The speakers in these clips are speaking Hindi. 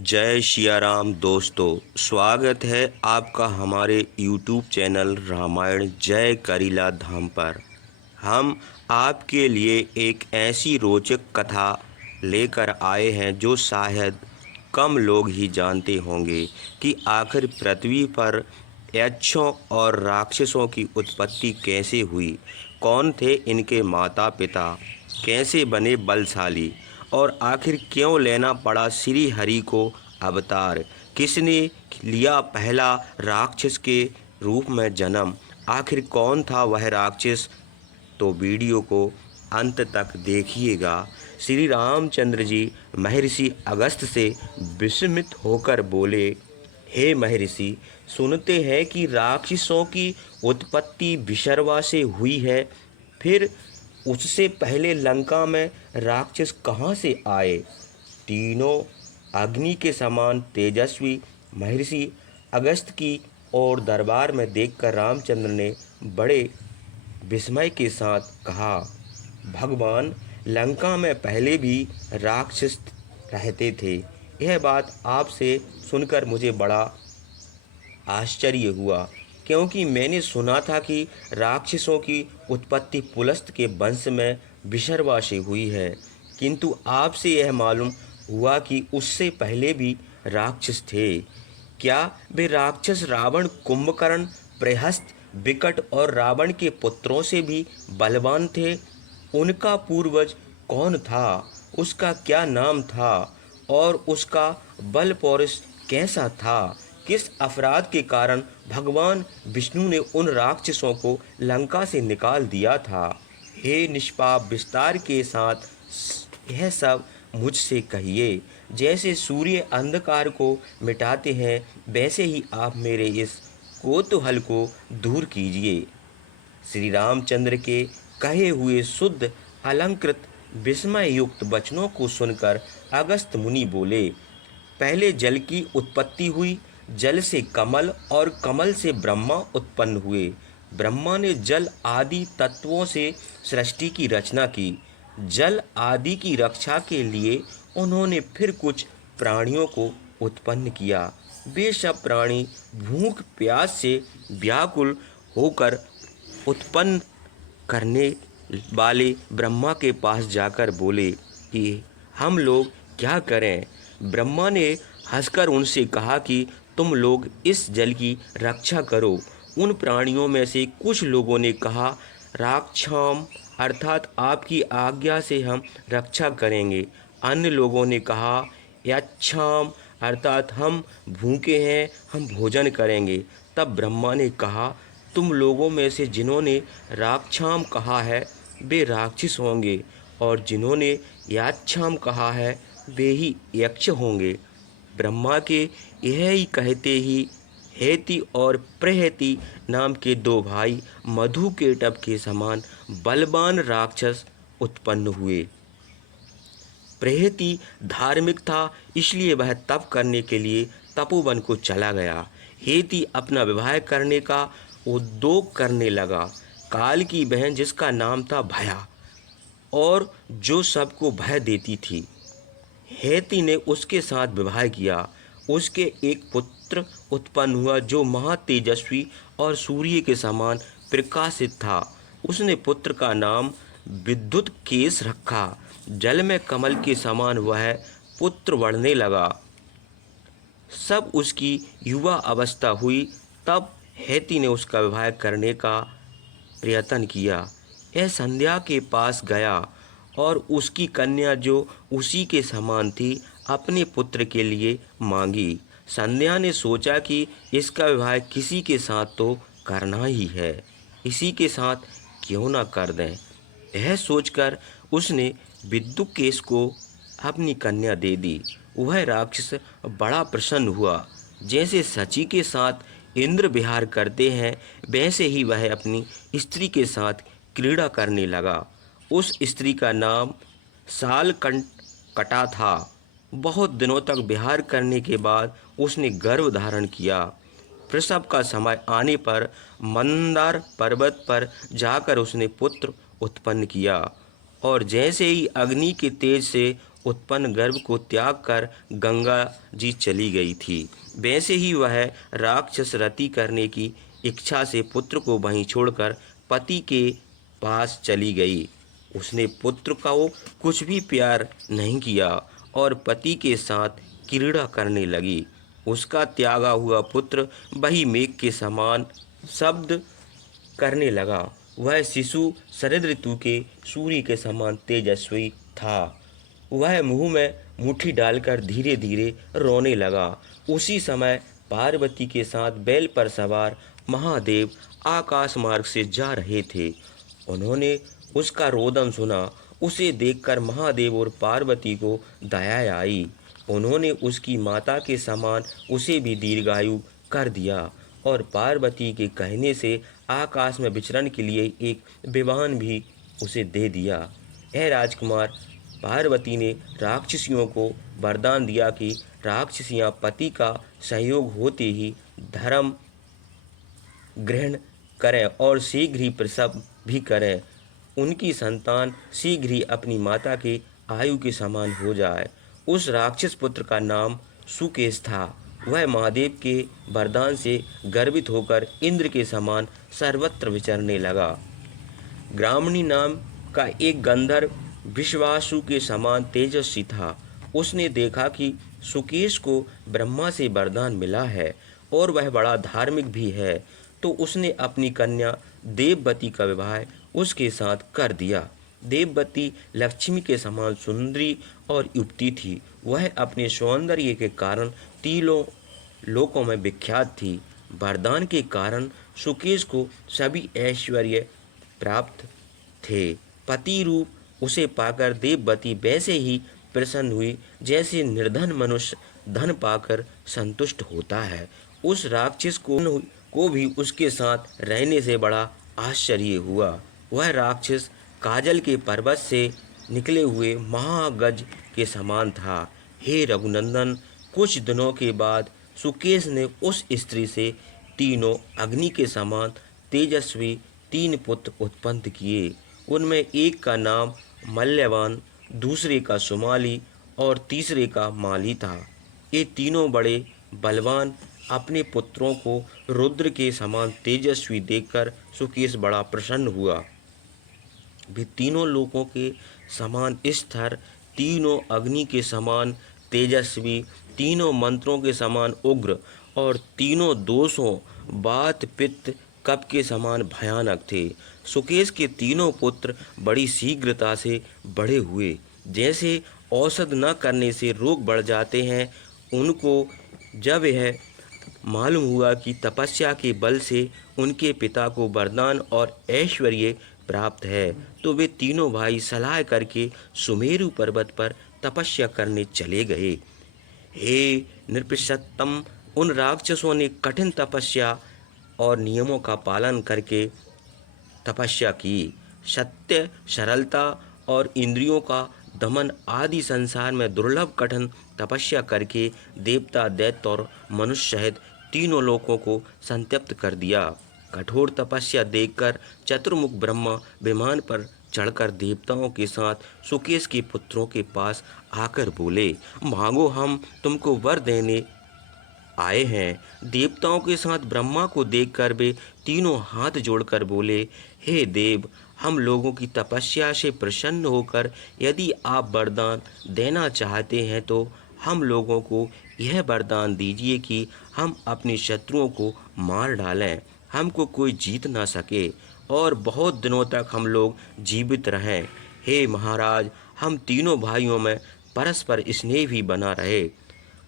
जय सिया राम दोस्तों, स्वागत है आपका हमारे YouTube चैनल रामायण जय करीला धाम पर। हम आपके लिए एक ऐसी रोचक कथा लेकर आए हैं जो शायद कम लोग ही जानते होंगे कि आखिर पृथ्वी पर यक्षों और राक्षसों की उत्पत्ति कैसे हुई, कौन थे इनके माता पिता, कैसे बने बलशाली और आखिर क्यों लेना पड़ा श्री हरि को अवतार, किसने लिया पहला राक्षस के रूप में जन्म, आखिर कौन था वह राक्षस। तो वीडियो को अंत तक देखिएगा। श्री रामचंद्र जी महर्षि अगस्त से विस्मित होकर बोले, हे महर्षि, सुनते हैं कि राक्षसों की उत्पत्ति विशर्वा से हुई है, फिर उससे पहले लंका में राक्षस कहाँ से आए। तीनों अग्नि के समान तेजस्वी महर्षि अगस्त की ओर दरबार में देखकर रामचंद्र ने बड़े विस्मय के साथ कहा, भगवान, लंका में पहले भी राक्षस रहते थे। यह बात आपसे सुनकर मुझे बड़ा आश्चर्य हुआ, क्योंकि मैंने सुना था कि राक्षसों की उत्पत्ति पुलस्त के वंश में विशर्वा से हुई है, किंतु आपसे यह मालूम हुआ कि उससे पहले भी राक्षस थे। क्या वे राक्षस रावण, कुंभकर्ण, प्रहस्त, विकट और रावण के पुत्रों से भी बलवान थे? उनका पूर्वज कौन था, उसका क्या नाम था और उसका बल पौरुष कैसा था? किस अपराध के कारण भगवान विष्णु ने उन राक्षसों को लंका से निकाल दिया था? हे निष्पाप, विस्तार के साथ यह सब मुझसे कहिए। जैसे सूर्य अंधकार को मिटाते हैं, वैसे ही आप मेरे इस कौतूहल को दूर कीजिए। श्री रामचंद्र के कहे हुए शुद्ध अलंकृत विस्मय युक्त वचनों को सुनकर अगस्त मुनि बोले, पहले जल की उत्पत्ति हुई, जल से कमल और कमल से ब्रह्मा उत्पन्न हुए। ब्रह्मा ने जल आदि तत्वों से सृष्टि की रचना की। जल आदि की रक्षा के लिए उन्होंने फिर कुछ प्राणियों को उत्पन्न किया। वे सब प्राणी भूख प्यास से व्याकुल होकर उत्पन्न करने वाले ब्रह्मा के पास जाकर बोले कि हम लोग क्या करें। ब्रह्मा ने हंसकर उनसे कहा कि तुम लोग इस जल की रक्षा करो। उन प्राणियों में से कुछ लोगों ने कहा, राक्षाम अर्थात आपकी आज्ञा से हम रक्षा करेंगे। अन्य लोगों ने कहा, यच्छाम अर्थात हम भूखे हैं, हम भोजन करेंगे। तब ब्रह्मा ने कहा, तुम लोगों में से जिन्होंने राक्षाम कहा है वे राक्षस होंगे, और जिन्होंने याच्छाम कहा है वे ही यक्ष होंगे। ब्रह्मा के यह ही कहते ही हेति और प्रहति नाम के दो भाई मधु के टब के समान बलवान राक्षस उत्पन्न हुए। प्रहति धार्मिक था, इसलिए वह तप करने के लिए तपोवन को चला गया। हेति अपना विवाह करने का उद्योग करने लगा। काल की बहन, जिसका नाम था भया और जो सबको भय देती थी, हेति ने उसके साथ विवाह किया। उसके एक पुत्र उत्पन्न हुआ जो महातेजस्वी और सूर्य के समान प्रकाशित था। उसने पुत्र का नाम विद्युत केस रखा। जल में कमल के समान वह पुत्र बढ़ने लगा। सब उसकी युवा अवस्था हुई, तब हेति ने उसका विवाह करने का प्रयत्न किया। यह संध्या के पास गया और उसकी कन्या जो उसी के समान थी अपने पुत्र के लिए मांगी। संध्या ने सोचा कि इसका विवाह किसी के साथ तो करना ही है, इसी के साथ क्यों ना कर दें। यह सोचकर उसने विद्युकेश को अपनी कन्या दे दी। वह राक्षस बड़ा प्रसन्न हुआ। जैसे शची के साथ इंद्र विहार करते हैं, वैसे ही वह अपनी स्त्री के साथ क्रीड़ा करने लगा। उस स्त्री का नाम सालकटा था। बहुत दिनों तक विहार करने के बाद उसने गर्भ धारण किया। प्रसव का समय आने पर मंदार पर्वत पर जाकर उसने पुत्र उत्पन्न किया, और जैसे ही अग्नि के तेज से उत्पन्न गर्भ को त्याग कर गंगा जी चली गई थी, वैसे ही वह राक्षस रति करने की इच्छा से पुत्र को वहीं छोड़कर पति के पास चली गई। उसने पुत्र को कुछ भी प्यार नहीं किया और पति के साथ क्रीड़ा करने लगी। उसका त्यागा हुआ पुत्र वही मेघ के समान शब्द करने लगा। वह शिशु शरद ऋतु के सूर्य के समान तेजस्वी था। वह मुंह में मुट्ठी डालकर धीरे धीरे रोने लगा। उसी समय पार्वती के साथ बैल पर सवार महादेव आकाश मार्ग से जा रहे थे। उन्होंने उसका रोदन सुना। उसे देखकर महादेव और पार्वती को दया आई। उन्होंने उसकी माता के समान उसे भी दीर्घायु कर दिया और पार्वती के कहने से आकाश में विचरण के लिए एक विमान भी उसे दे दिया। हे राजकुमार, पार्वती ने राक्षसियों को वरदान दिया कि राक्षसियां पति का संयोग होते ही धर्म ग्रहण करें और शीघ्र ही प्रसव भी करें। उनकी संतान शीघ्र ही अपनी माता के आयु के समान हो जाए। उस राक्षस पुत्र का नाम सुकेश था। वह महादेव के वरदान से गर्वित होकर इंद्र के समान सर्वत्र विचरने लगा। ग्रामणी नाम का एक गंधर्व विश्वासु के समान तेजस्वी था। उसने देखा कि सुकेश को ब्रह्मा से वरदान मिला है और वह बड़ा धार्मिक भी है, तो उसने अपनी कन्या देववती का विवाह उसके साथ कर दिया। देववती लक्ष्मी के समान सुंदरी और युवती थी। वह अपने सौंदर्य के कारण तीनों लोकों में विख्यात थी। वरदान के कारण सुकेश को सभी ऐश्वर्य प्राप्त थे। पति रूप उसे पाकर देववती वैसे ही प्रसन्न हुई जैसे निर्धन मनुष्य धन पाकर संतुष्ट होता है। उस राक्षस को भी उसके साथ रहने से बड़ा आश्चर्य हुआ। वह राक्षस काजल के पर्वत से निकले हुए महागज के समान था। हे रघुनंदन, कुछ दिनों के बाद सुकेश ने उस स्त्री से तीनों अग्नि के समान तेजस्वी 3 पुत्र उत्पन्न किए। उनमें एक का नाम मल्यवान, दूसरे का सुमाली और तीसरे का माली था। ये तीनों बड़े बलवान। अपने पुत्रों को रुद्र के समान तेजस्वी देखकर सुकेश बड़ा प्रसन्न हुआ। वे तीनों लोकों के समान स्थिर, तीनों अग्नि के समान तेजस्वी, तीनों मंत्रों के समान उग्र और तीनों दोषों वात पित्त कफ के समान भयानक थे। सुकेश के तीनों पुत्र बड़ी शीघ्रता से बड़े हुए। जैसे औषध न करने से रोग बढ़ जाते हैं, उनको जब यह मालूम हुआ कि तपस्या के बल से उनके पिता को वरदान और ऐश्वर्य प्राप्त है, तो वे तीनों भाई सलाह करके सुमेरु पर्वत पर तपस्या करने चले गए। हे नृपसत्तम, उन राक्षसों ने कठिन तपस्या और नियमों का पालन करके तपस्या की। सत्य, सरलता और इंद्रियों का दमन आदि संसार में दुर्लभ कठिन तपस्या करके देवता, दैत्य और मनुष्य सहित तीनों लोकों को संतप्त कर दिया। कठोर तपस्या देखकर चतुर्मुख ब्रह्मा विमान पर चढ़कर देवताओं के साथ सुकेश के पुत्रों के पास आकर बोले, मांगो, हम तुमको वर देने आए हैं। देवताओं के साथ ब्रह्मा को देखकर वे तीनों हाथ जोड़कर बोले, हे देव, हम लोगों की तपस्या से प्रसन्न होकर यदि आप वरदान देना चाहते हैं तो हम लोगों को यह वरदान दीजिए कि हम अपने शत्रुओं को मार डालें, हमको कोई जीत ना सके और बहुत दिनों तक हम लोग जीवित रहें। हे महाराज, हम तीनों भाइयों में परस्पर स्नेह भी बना रहे।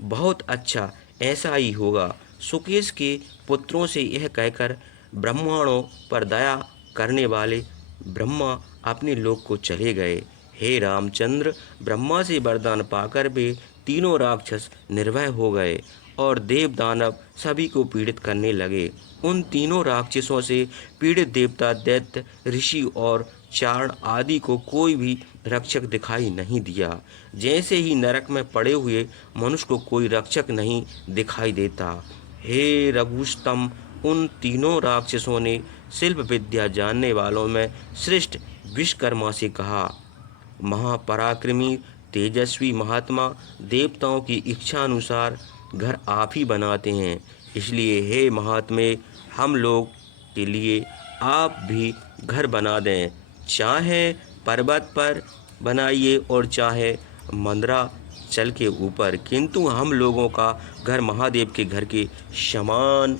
बहुत अच्छा, ऐसा ही होगा। सुकेश के पुत्रों से यह कहकर ब्राह्मणों पर दया करने वाले ब्रह्मा अपने लोक को चले गए। हे रामचंद्र, ब्रह्मा से वरदान पाकर वे तीनों राक्षस निर्भय हो गए और देव दानव सभी को पीड़ित करने लगे। उन तीनों राक्षसों से पीड़ित देवता, दैत्य, ऋषि और चारण आदि को कोई भी रक्षक दिखाई नहीं दिया। जैसे ही नरक में पड़े हुए मनुष्य को कोई रक्षक नहीं दिखाई देता। हे रघुस्तम, उन तीनों राक्षसों ने शिल्प विद्या जानने वालों में श्रेष्ठ विश्वकर्मा से कहा, महापराक्रमी, तेजस्वी महात्मा देवताओं की इच्छा अनुसार घर आप ही बनाते हैं। इसलिए हे महात्मे, हम लोग के लिए आप भी घर बना दें। चाहे पर्वत पर बनाइए और चाहे मंदराचल के ऊपर, किंतु हम लोगों का घर महादेव के घर के समान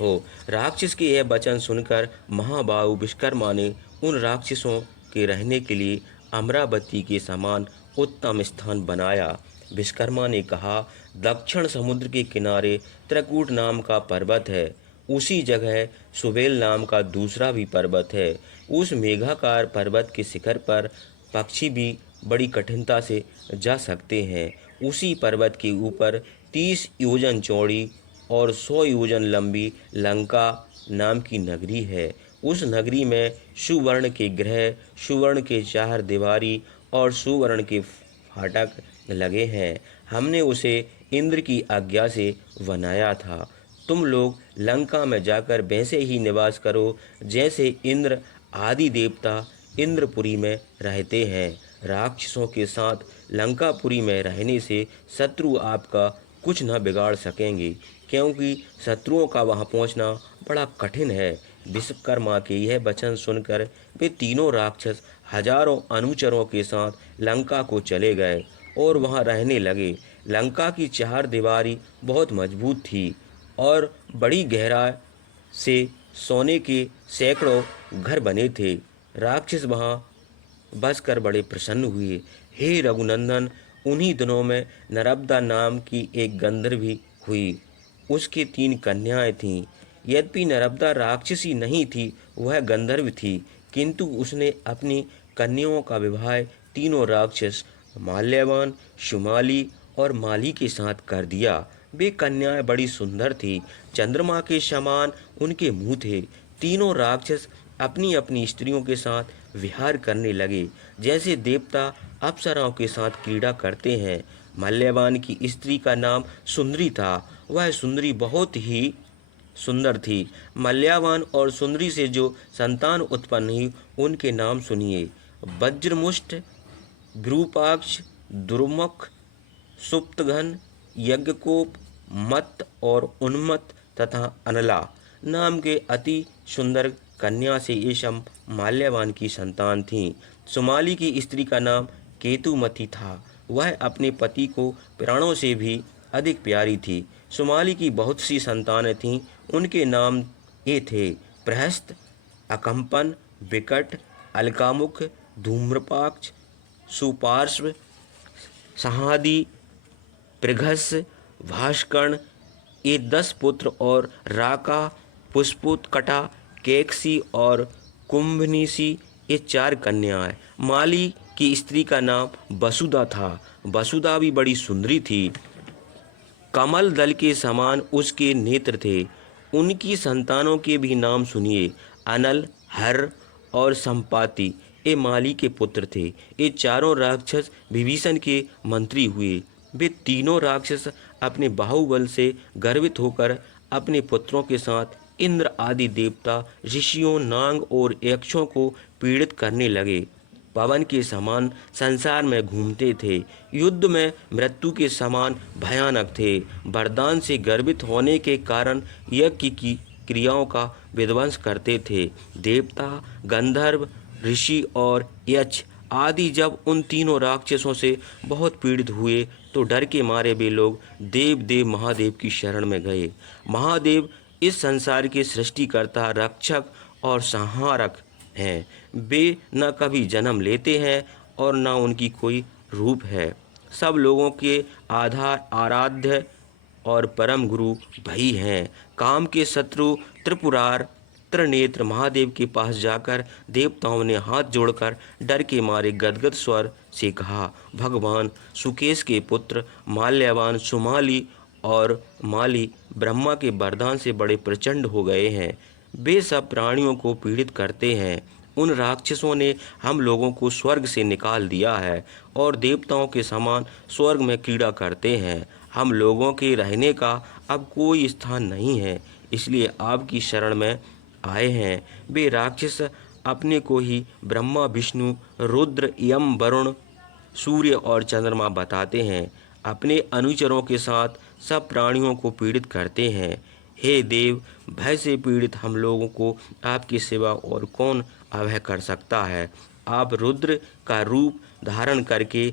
हो। राक्षस के यह वचन सुनकर महाबाहु विश्वकर्मा ने उन राक्षसों के रहने के लिए अमरावती के समान उत्तम स्थान बनाया। विश्वकर्मा ने कहा, दक्षिण समुद्र के किनारे त्रिकूट नाम का पर्वत है। उसी जगह सुबेल नाम का दूसरा भी पर्वत है। उस मेघाकार पर्वत के शिखर पर पक्षी भी बड़ी कठिनता से जा सकते हैं। उसी पर्वत के ऊपर 30 योजन चौड़ी और 100 योजन लंबी लंका नाम की नगरी है। उस नगरी में सुवर्ण के गृह, सुवर्ण के चार दीवारी और सुवर्ण के फाटक लगे हैं। हमने उसे इंद्र की आज्ञा से बनाया था। तुम लोग लंका में जाकर वैसे ही निवास करो जैसे इंद्र आदि देवता इंद्रपुरी में रहते हैं। राक्षसों के साथ लंकापुरी में रहने से शत्रु आपका कुछ न बिगाड़ सकेंगे, क्योंकि शत्रुओं का वहां पहुंचना बड़ा कठिन है। विश्वकर्मा के यह वचन सुनकर वे तीनों राक्षस हजारों अनुचरों के साथ लंका को चले गए और वहां रहने लगे। लंका की चार दीवारी बहुत मजबूत थी और बड़ी गहराई से सोने के सैकड़ों घर बने थे। राक्षस वहां बसकर बड़े प्रसन्न हुए। हे रघुनंदन, उन्हीं दिनों में नर्मदा नाम की एक गंधर्वी हुई। उसकी 3 कन्याएं थीं। यद्यपि नर्मदा राक्षसी नहीं थी, वह गंधर्व थी, किंतु उसने अपनी कन्याओं का विवाह तीनों राक्षस माल्यवान, शुमाली और माली के साथ कर दिया। वे कन्याएं बड़ी सुंदर थीं, चंद्रमा के समान उनके मुंह थे। तीनों राक्षस अपनी अपनी स्त्रियों के साथ विहार करने लगे, जैसे देवता अप्सराओं के साथ क्रीड़ा करते हैं। मल्यवान की स्त्री का नाम सुंदरी था। वह सुंदरी बहुत ही सुंदर थी। मल्यवान और सुंदरी से जो संतान उत्पन्न हुई उनके नाम सुनिए: वज्रमुष्ट, विरूपाक्ष, दुर्मुख, सुप्तघन, यज्ञकोप, मत्त और उन्मत्त तथा अनला नाम के अति सुंदर कन्या से ये सब माल्यवान की संतान थीं। सुमाली की स्त्री का नाम केतुमती था। वह अपने पति को प्राणों से भी अधिक प्यारी थी। सुमाली की बहुत सी संतानें थीं। उनके नाम ये थे: प्रहस्त, अकंपन, विकट, अलकामुख, धूम्रपाक्ष, सुपार्श्व, सहादी, पृघस, भास्कर्ण। ये 10 पुत्र और राका, पुष्पोत्कटा, केकसी और कुंभनीसी ये 4 कन्याएं। माली की स्त्री का नाम वसुधा था। वसुधा भी बड़ी सुंदरी थी। कमल दल के समान उसके नेत्र थे। उनकी संतानों के भी नाम सुनिए: अनल, हर और संपाति। ये माली के पुत्र थे। ये चारों राक्षस विभीषण के मंत्री हुए। वे तीनों राक्षस अपने बाहुबल से गर्वित होकर अपने पुत्रों के साथ इंद्र आदि देवता, ऋषियों, नाग और यक्षों को पीड़ित करने लगे। पवन के समान संसार में घूमते थे। युद्ध में मृत्यु के समान भयानक थे। वरदान से गर्वित होने के कारण यज्ञ की क्रियाओं का विध्वंस करते थे। देवता, गंधर्व, ऋषि और यक्ष आदि जब उन तीनों राक्षसों से बहुत पीड़ित हुए तो डर के मारे वे लोग देव महादेव की शरण में गए। महादेव इस संसार के सृष्टिकर्ता, रक्षक और संहारक हैं। वे न कभी जन्म लेते हैं और न उनकी कोई रूप है। सब लोगों के आधार, आराध्य और परम गुरु भई हैं। काम के शत्रु त्रिपुरार त्रिनेत्र महादेव के पास जाकर देवताओं ने हाथ जोड़कर डर के मारे गदगद स्वर से कहा: भगवान, सुकेश के पुत्र माल्यवान, सुमाली और माली ब्रह्मा के वरदान से बड़े प्रचंड हो गए हैं। वे सब प्राणियों को पीड़ित करते हैं। उन राक्षसों ने हम लोगों को स्वर्ग से निकाल दिया है और देवताओं के समान स्वर्ग में क्रीड़ा करते हैं। हम लोगों के रहने का अब कोई स्थान नहीं है, इसलिए आपकी शरण में आए हैं। वे राक्षस अपने को ही ब्रह्मा, विष्णु, रुद्र, यम, वरुण, सूर्य और चंद्रमा बताते हैं, अपने अनुचरों के साथ सब प्राणियों को पीड़ित करते हैं। हे देव, भय से पीड़ित हम लोगों को आपकी सिवा और कौन अभय कर सकता है। आप रुद्र का रूप धारण करके